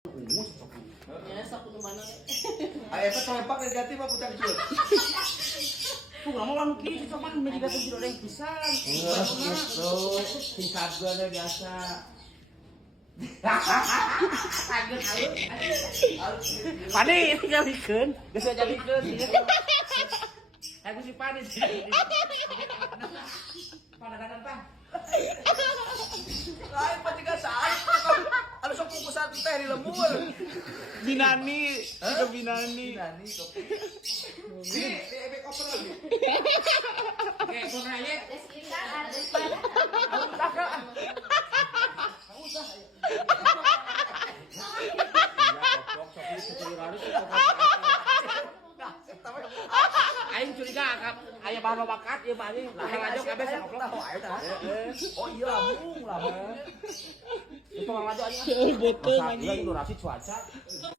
Ya, sok kudu mana. Aya eta tempak negatif apa putar cut? Pulang mau anu kieu coba negatif jero deh pisan. Enggak gitu. Tingkat gua ada biasa. Kaget Pade ini jadikeun, geus jadikeun. Aku si Pade. Pandangan tah. Lain mah tiga saat. Anu sok kukusan teh di lembur. Binani, itu Binani. Nani kopi. Di efek oper lagi. Kayak kurang aja. Aku usah ka. Aku usah. Aing curiga aya bahan bakat ieu mah anjing. Lah ngajo kabeh sakoplok. Oh iya lambung. Itu ngajo anjing. Betul Masa durasi cuaca.